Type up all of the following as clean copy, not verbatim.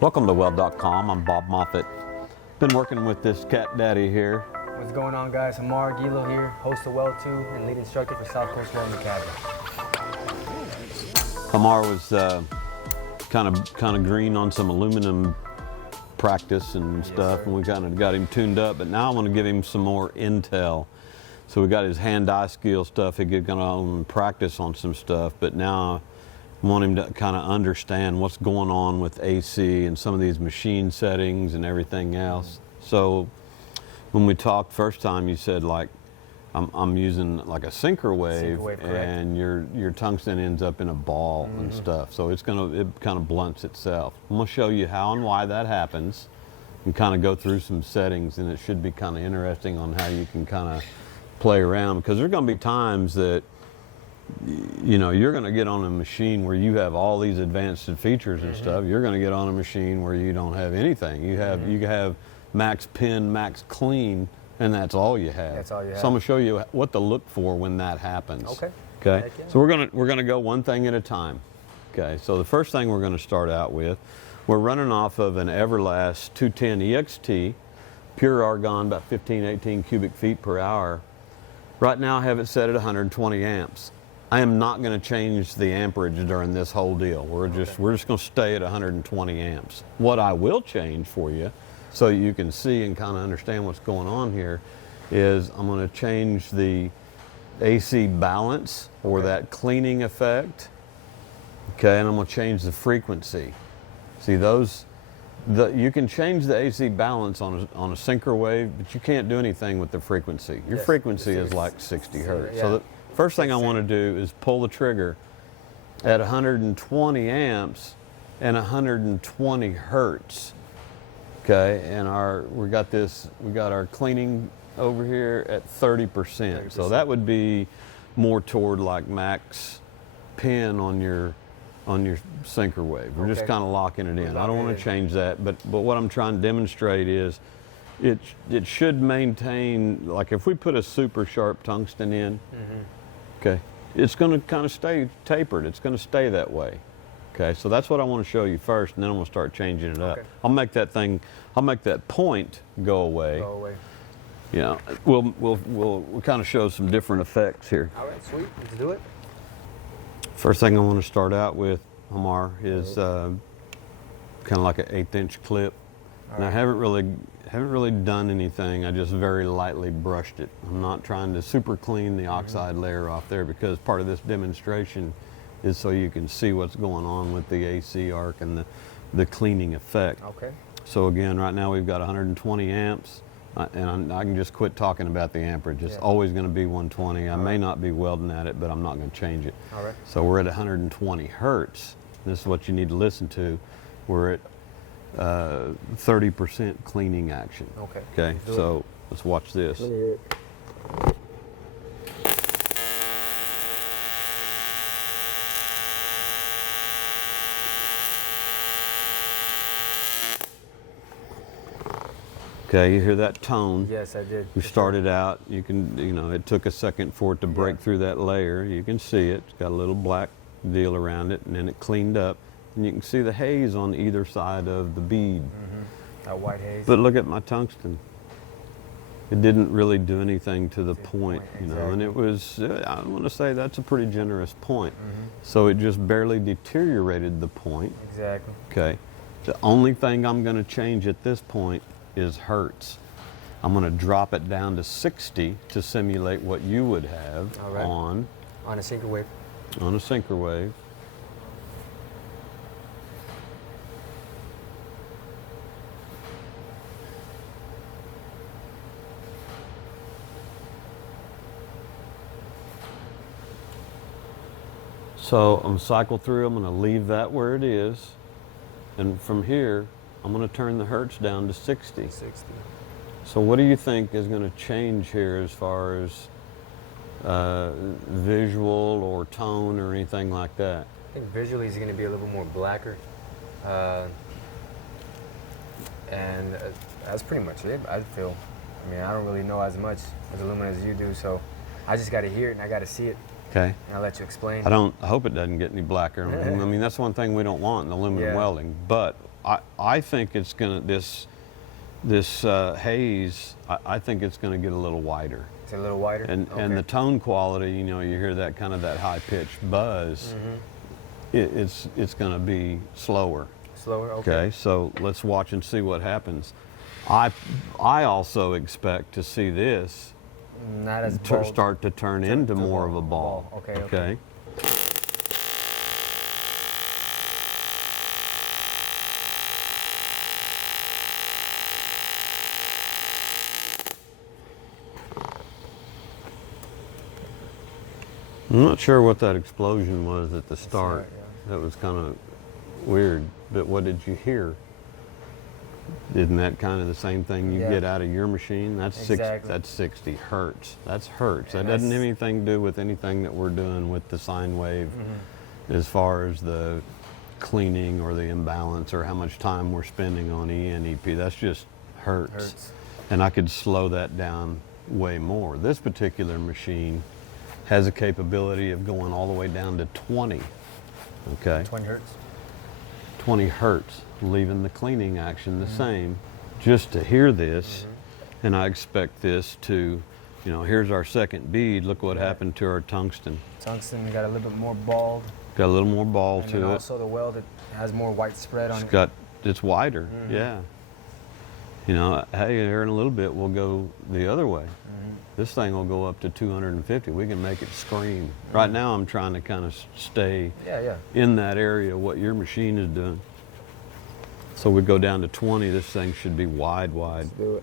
Welcome to Weld.com. I'm Bob Moffatt. Been working with this cat daddy here. What's going on, guys? Amar Gilo here, host of Weld 2 and lead instructor for South Coast Welding Academy. Amar was kind of green on some aluminum practice and stuff, and we kind of got him tuned up. But now I want to give him some more intel. So we got his hand-eye skill stuff. He could kind of practice on some stuff, but now I want him to kind of understand what's going on with AC and some of these machine settings and everything else. So when we talked first time, you said like I'm using like a sinker wave and your tungsten ends up in a ball and stuff. So it kind of blunts itself. I'm gonna show you how and why that happens and kind of go through some settings, and it should be kind of interesting on how you can kind of play around, because there's gonna be times that you're going to get on a machine where you have all these advanced features and stuff. You're going to get on a machine where you don't have anything. You have max pin, max clean, and that's all you have. That's all you have. So I'm going to show you what to look for when that happens. Okay. Okay. So we're going to go one thing at a time. Okay. So the first thing we're going to start out with, we're running off of an Everlast 210 EXT, pure argon, about 15, 18 cubic feet per hour. Right now I have it set at 120 amps. I am not going to change the amperage during this whole deal. We're just going to stay at 120 amps. What I will change for you, so you can see and kind of understand what's going on here, is I'm going to change the AC balance, or that cleaning effect. Okay, and I'm going to change the frequency. See you can change the AC balance on a sinker wave, but you can't do anything with the frequency. Your frequency is like 60 hertz. Yeah. So first thing I want to do is pull the trigger at 120 amps and 120 hertz. Okay, and we got our cleaning over here at 30%. So that would be more toward like max pin on your sinker wave. We're just kind of locking it in. I don't want to change that, but what I'm trying to demonstrate is it should maintain, like if we put a super sharp tungsten in, okay, it's going to kind of stay tapered. It's going to stay that way. Okay, so that's what I want to show you first, and then I'm going to start changing it up. I'll make that point go away. We'll kind of show some different effects here. All right, sweet. Let's do it. First thing I want to start out with, Amar, is kind of like an 1/8" clip. And I haven't really done anything. I just very lightly brushed it. I'm not trying to super clean the oxide layer off there, because part of this demonstration is so you can see what's going on with the AC arc and the cleaning effect. Okay. So again, right now we've got 120 amps, and I can just quit talking about the amperage. It's always going to be 120. I may not be welding at it, but I'm not going to change it. All right. So we're at 120 hertz. This is what you need to listen to. We're at 30% cleaning action. Okay. So let's watch this. Okay, you hear that tone? Yes, I did. We started out, it took a second for it to break through that layer. You can see it. It's got a little black deal around it, and then it cleaned up. And you can see the haze on either side of the bead. That white haze. But look at my tungsten. It didn't really do anything to the point, and it was, I want to say that's a pretty generous point. So it just barely deteriorated the point. Exactly. Okay. The only thing I'm going to change at this point is hertz. I'm going to drop it down to 60 to simulate what you would have on a sinker wave. On a sinker wave. So I'm going to cycle through. I'm going to leave that where it is, and from here I'm going to turn the hertz down to 60. So what do you think is going to change here as far as visual or tone or anything like that? I think visually it's going to be a little more blacker. And that's pretty much it, I feel. I mean, I don't really know as much as aluminum as you do, so I just got to hear it and I got to see it. Okay. And I'll let you explain. I hope it doesn't get any blacker. I mean, that's one thing we don't want in aluminum welding. But I think it's gonna, this haze, I think it's gonna get a little wider. It's a little wider? And the tone quality, you know, you hear that kind of that high pitched buzz, it's gonna be slower. Slower, okay. Okay, so let's watch and see what happens. I also expect to see this not as start to turn into more of a ball. Okay. I'm not sure what that explosion was at the start. Yeah. That was kind of weird. But what did you hear? Isn't that kind of the same thing you get out of your machine? That's that's 60 hertz. That's hertz. That doesn't have anything to do with anything that we're doing with the sine wave, as far as the cleaning or the imbalance or how much time we're spending on E and EP. That's just hertz. And I could slow that down way more. This particular machine has a capability of going all the way down to 20. Okay. 20 hertz. 20 hertz, leaving the cleaning action the same. Just to hear this, and I expect this to, you know, here's our second bead. Look what happened to our tungsten. Tungsten got a little bit more ball. Got a little more ball and to it. Also the weld, it has more white spread on it. It's wider, yeah. You know, hey, here in a little bit we'll go the other way. This thing will go up to 250. We can make it scream. Right now I'm trying to kind of stay in that area what your machine is doing. So we go down to 20. This thing should be wide. Let's do it.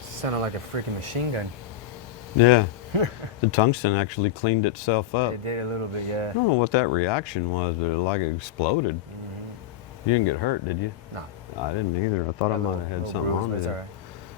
Sounded like a freaking machine gun. Yeah. The tungsten actually cleaned itself up. It did a little bit, yeah. I don't know what that reaction was, but it like it exploded. You didn't get hurt, did you? No. I didn't either. I thought I might have had something on it. there.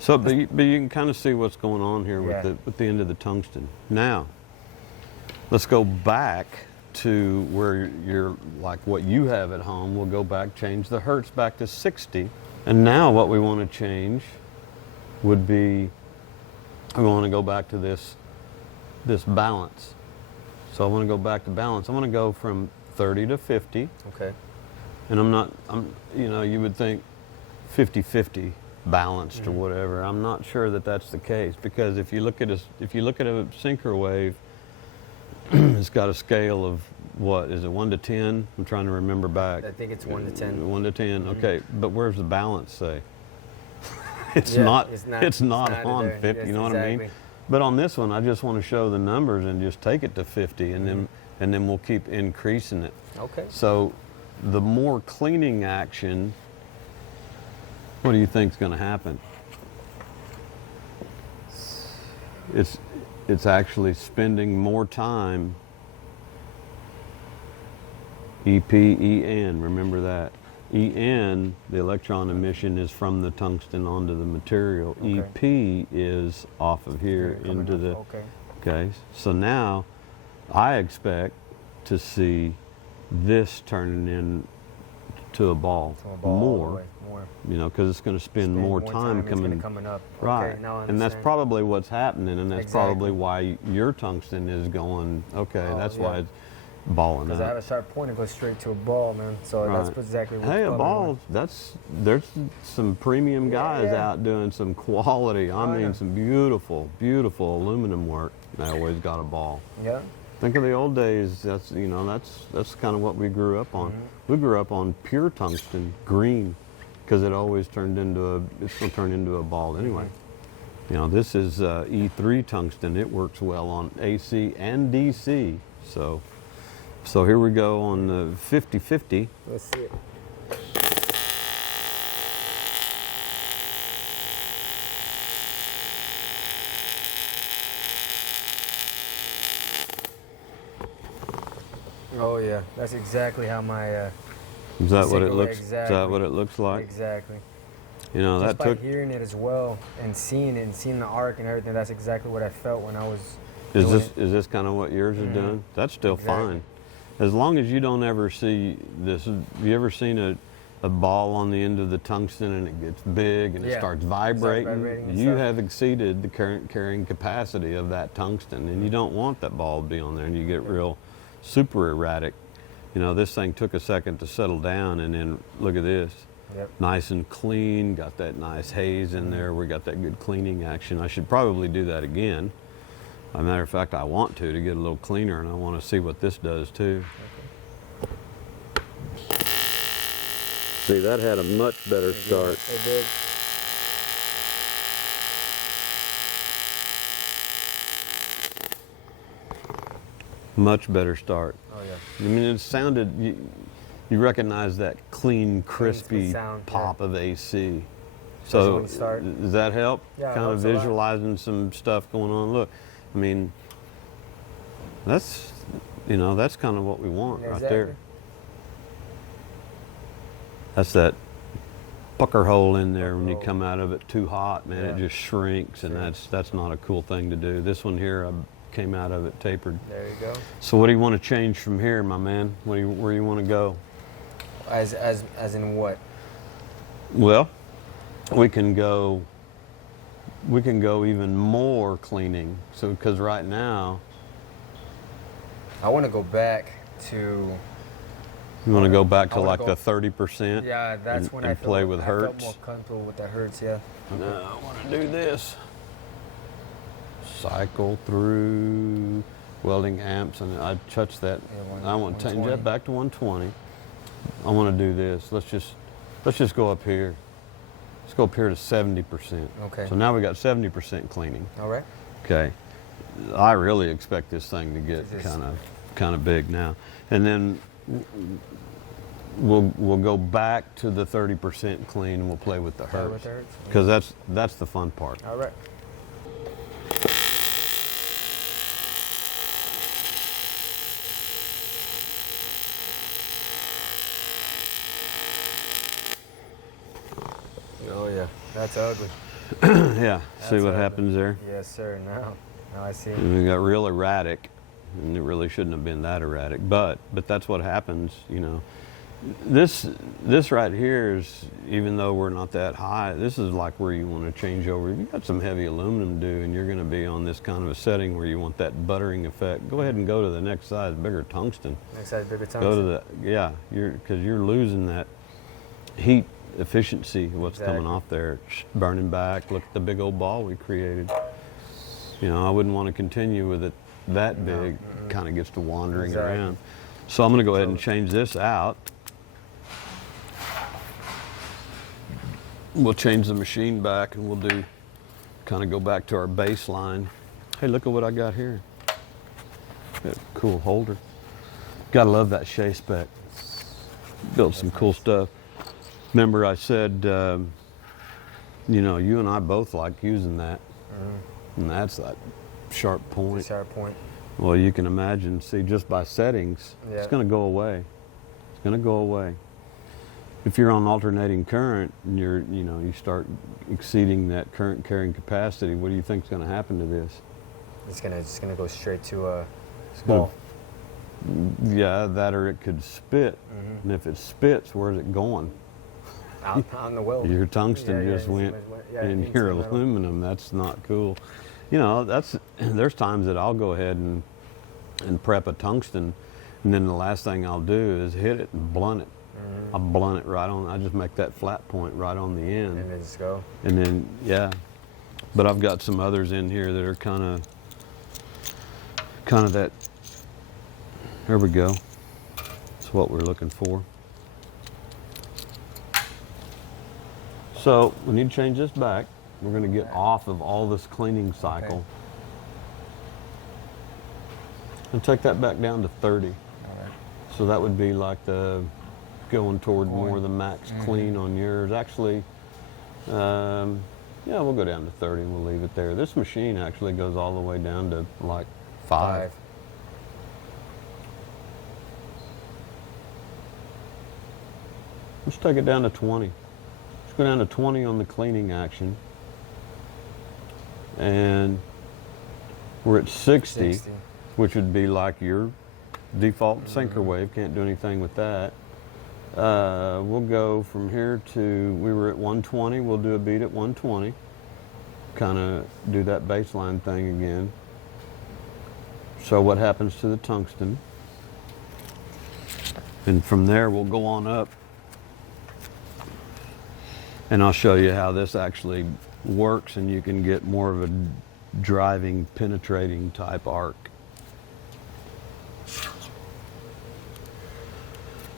So, but you can kind of see what's going on here with the end of the tungsten. Now, let's go back to where you're like what you have at home. We'll go back, change the hertz back to 60. And now what we want to change would be, we want to go back to this balance. So I want to go back to balance. I want to go from 30 to 50. Okay. And you know, you would think 50-50 balanced or whatever. I'm not sure that that's the case, because if you look at a sinker wave, it's got a scale of what is it, 1 to 10? I'm trying to remember back. I think it's 1 to 10. 1 to 10. Okay, but where's the balance say? It's not on 50. You know what I mean? But on this one, I just want to show the numbers and just take it to 50, and then we'll keep increasing it. Okay. So the more cleaning action, what do you think is going to happen? It's actually spending more time. EN, remember that. EN, the electron emission, is from the tungsten onto the material. EP is off of here into the. Okay. So now, I expect to see this turning into a ball, more. You know, because it's going to spend more time coming up. Right. Okay, now I and that's understand. probably what's happening, and that's probably why your tungsten is going. Okay, that's why it's balling Because up. I have a sharp point, it goes straight to a ball, man. So that's exactly what's Hey, a going ball, on. there's some premium guys out doing some quality, some beautiful, beautiful aluminum work. They always got a ball. Yeah. Think of the old days, that's kind of what we grew up on. We grew up on pure tungsten, green, because it always turned into a ball anyway. You know, this is E3 tungsten. It works well on AC and DC. So here we go on the 50-50. Let's see it. Oh yeah, that's exactly how my. Is that what it looks? Exactly. Is that what it looks like? Exactly. You know, Just that by took. hearing it as well and seeing it and seeing the arc and everything, that's exactly what I felt when I was. Is this kind of what yours is doing? That's still fine. as long as you don't ever see this, have you ever seen a ball on the end of the tungsten and it gets big and it starts vibrating? You have exceeded the current carrying capacity of that tungsten, and you don't want that ball to be on there, and you get real super erratic. You know, this thing took a second to settle down, and then look at this. Yep. Nice and clean, got that nice haze in there. We got that good cleaning action. I should probably do that again. As a matter of fact, I want to get a little cleaner, and I want to see what this does too. Okay. See, that had a much better start. It did. Much better start. Oh yeah. I mean, it sounded, you recognize that clean, crispy sound, pop of AC. Especially when So you start. does that help? Yeah, it kind of helps a lot. visualizing some stuff going on. Look, I mean, that's, you know, that's kind of what we want right there. That's that pucker hole in there when you come out of it too hot, man. It just shrinks, and that's not a cool thing to do. This one here, I came out of it tapered. There you go. So what do you want to change from here, my man? Where you want to go? As in what? Well, we can go even more cleaning. So because right now, I want to go back to. you want to go back to like the 30%. Yeah, that's when I play with I felt hertz. more comfortable with the hertz. Yeah. No, I want to do this. Cycle through welding amps, and I touch that. I want to change that back to 120. I want to do this. Let's just go up here. Let's go up here to 70%. Okay. So now we got 70% cleaning. All right. Okay. I really expect this thing to get kind of big now, and then we'll go back to the 30% clean, and we'll play with the hertz, because that's the fun part. All right. Oh yeah, that's ugly. Yeah, see what happens there? Yes, sir. Now I see. And we got real erratic, and it really shouldn't have been that erratic, but that's what happens, you know. This right here is, even though we're not that high, this is like where you want to change over. If you've got some heavy aluminum to do, and you're going to be on this kind of a setting where you want that buttering effect, go ahead and go to the next size, bigger tungsten. Next size, bigger tungsten. Go to the, yeah, because you're losing that heat efficiency, what's coming off there, burning back. Look at the big old ball we created. You know, I wouldn't want to continue with it that big. Kind of gets to wandering around. So I'm going to go ahead and change this out. We'll change the machine back, and we'll do kind of go back to our baseline. Hey, look at what I got here. Got a cool holder. Gotta love that Shea spec. Built some cool stuff. Remember I said, you know, you and I both like using that. And that's that sharp point. Sharp point. Well, you can imagine, see, just by settings, it's going to go away. It's going to go away. If you're on alternating current and you start exceeding that current carrying capacity, what do you think is going to happen to this? It's gonna go straight to a ball. Yeah, that or it could spit. And if it spits, where's it going? Out on the weld. Your tungsten just went in your aluminum. That's not cool. You know, there's times that I'll go ahead and prep a tungsten, and then the last thing I'll do is hit it and blunt it. I'll blunt it right on. I just make that flat point right on the end. And then just go. And then, yeah. But I've got some others in here that are kind of that. There we go. That's what we're looking for. So we need to change this back. We're going to get off of all this cleaning cycle. And take that back down to 30. All right. So that would be like the going toward more the max clean on yours. Actually, yeah, we'll go down to 30 and we'll leave it there. This machine actually goes all the way down to like 5. Let's take it down to 20. Let's go down to 20 on the cleaning action. And we're at 60, which would be like your default sinker wave, can't do anything with that. We'll go from here to, we were at 120, we'll do a beat at 120. Kind of do that baseline thing again. So what happens to the tungsten? And from there we'll go on up. And I'll show you how this actually works, and you can get more of a driving, penetrating type arc.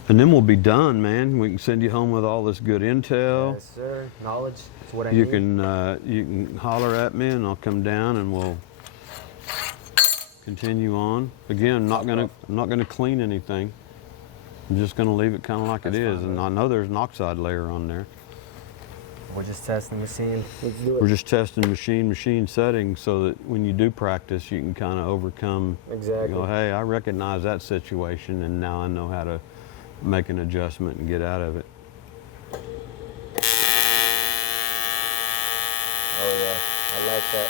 And then we'll be done, man. We can send you home with all this good intel. Yes, sir. Knowledge is what I You need. you can holler at me, and I'll come down, and we'll continue on. Again, I'm not gonna clean anything. I'm just gonna leave it kind of like it is. And I know there's an oxide layer on there. We're just testing the machine. Let's do it. We're just testing machine settings so that when you do practice, you can kind of overcome. Exactly. You go, hey, I recognize that situation, and now I know how to make an adjustment and get out of it. Oh yeah, I like that.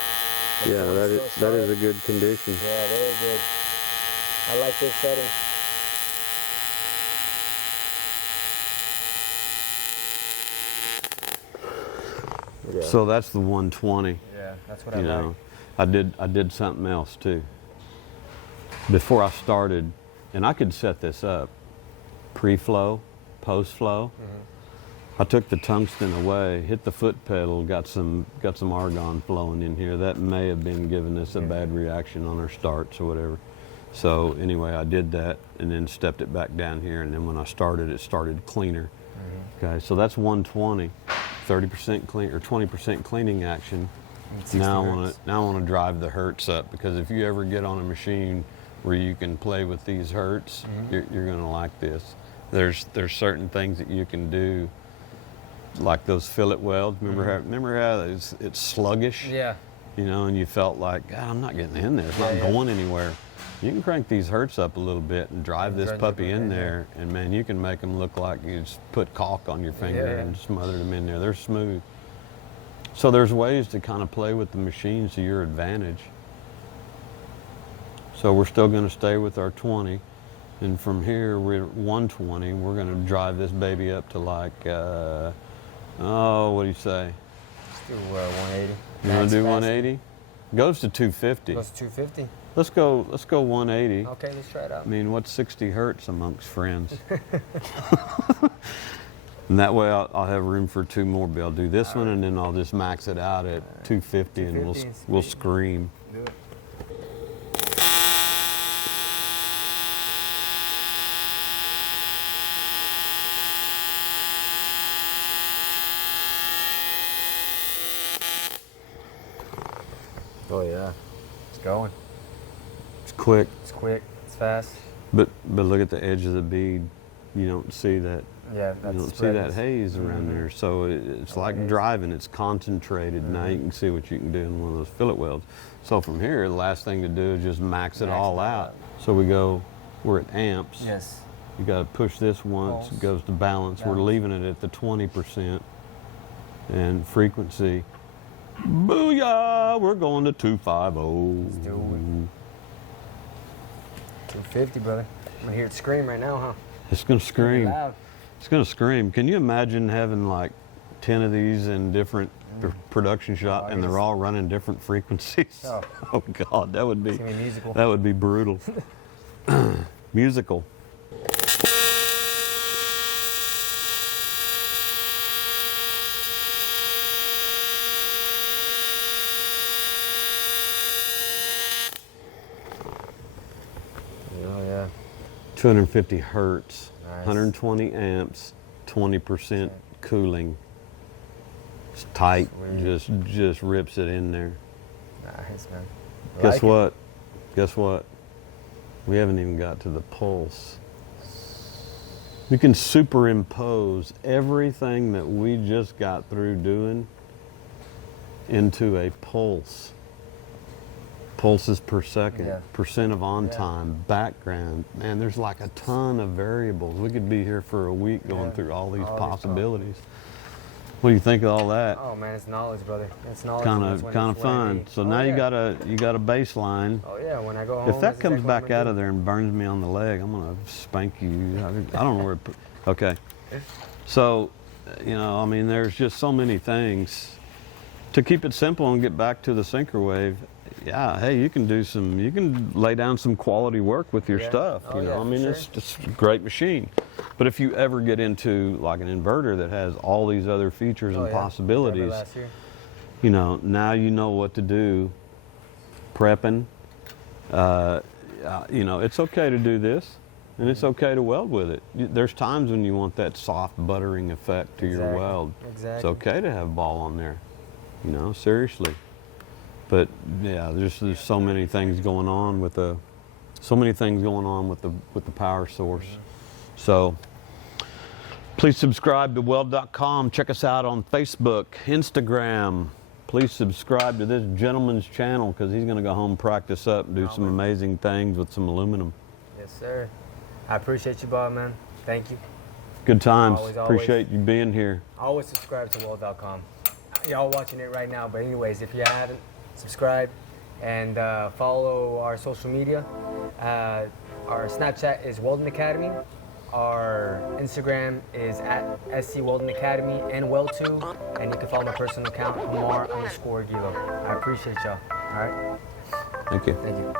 Yeah, that is a good condition. Yeah, very good. I like this setting. Yeah. So that's the 120. Yeah, that's what I You like. know, I did something else too. Before I started, and I could set this up, pre-flow, post-flow. I took the tungsten away, hit the foot pedal, got some argon flowing in here. That may have been giving us a bad reaction on our starts or whatever. So anyway, I did that and then stepped it back down here, and then when I started, it started cleaner. Okay, so that's 120, 30% clean or 20% cleaning action. Now I want to drive the hertz up, because if you ever get on a machine where you can play with these hertz, you're going to like this. There's certain things that you can do, like those fillet welds. Remember how it's sluggish? Yeah. You know, and you felt like, God, I'm not getting in there. It's not going anywhere. You can crank these hertz up a little bit and drive this puppy in there, and man, you can make them look like you just put caulk on your finger and smothered them in there. They're smooth. So there's ways to kind of play with the machines to your advantage. So we're still going to stay with our 20. And from here, we're at 120. We're going to drive this baby up to like, what do you say? Let's do 180. You want to do 180? Goes to 250. Goes to 250. Let's go 180. Okay, let's try it out. I mean, what's 60 hertz amongst friends? And that way I'll have room for two more. I'll do this one, and then I'll just max it out at 250, and we'll scream. Do it. Oh yeah, it's going. It's quick. It's quick. It's fast. But look at the edge of the bead. You don't see that. Yeah, You don't see that haze around there. So it's like driving. It's concentrated. Now you can see what you can do in one of those fillet welds. So from here, the last thing to do is just max it all out. So we're at amps. Yes. You got to push this once. It goes to balance. We're leaving it at the 20%. And frequency. Booyah! We're going to 250. Let's do it. 250, brother. I'm gonna hear it scream right now, huh? It's gonna scream. Loud. It's gonna scream. Can you imagine having like 10 of these in different production shop, and they're all running different frequencies? Oh God, that would be It's gonna be musical. that would be brutal. Musical. Oh yeah. 250 hertz, Nice. 120 amps, 20% cooling. It's tight. Just rips it in there. Nice, man. I Guess like it. what? Guess what? We haven't even got to the pulse. We can superimpose everything that we just got through doing into a pulse. Pulses per second, percent of on time, background. Man, there's like a ton of variables. We could be here for a week going through all these possibilities. What do you think of all that? Oh man, it's knowledge, brother. It's knowledge. Kind and it's of when kind it's of when I fun. need. So Oh, now yeah. you got a baseline. Oh yeah, when I go home. If that that's comes exactly what back I'm out gonna of there and burns me on the leg, I'm gonna spank you. I don't know where. Okay. So, you know, I mean, there's just so many things. To keep it simple and get back to the sinker wave, yeah, hey, you can lay down some quality work with your Yeah. stuff. Oh, You know, yeah, I for mean, sure. it's just a great machine. But if you ever get into like an inverter that has all these other features do. and Oh, yeah. possibilities, Remember last year? you know, now you know what to do. Prepping, you know, it's okay to do this, and it's okay to weld with it. There's times when you want that soft buttering effect to your Exactly. weld. Exactly. It's okay to have ball on there, you know, seriously. But yeah, there's so many things going on with the power source. So please subscribe to weld.com. Check us out on Facebook, Instagram. Please subscribe to this gentleman's channel because he's going to go home, practice up, and do some amazing things with some aluminum. Yes, sir. I appreciate you, Bob, man. Thank you. Good times. Always. Appreciate you being here. Always subscribe to weld.com. Y'all watching it right now, but anyways, if you haven't, subscribe and follow our social media. Our Snapchat is Welding Academy. Our Instagram is at SC Welding Academy and Weld2. And you can follow my personal account, Omar_Gilo. I appreciate y'all. All right. Thank you. Thank you.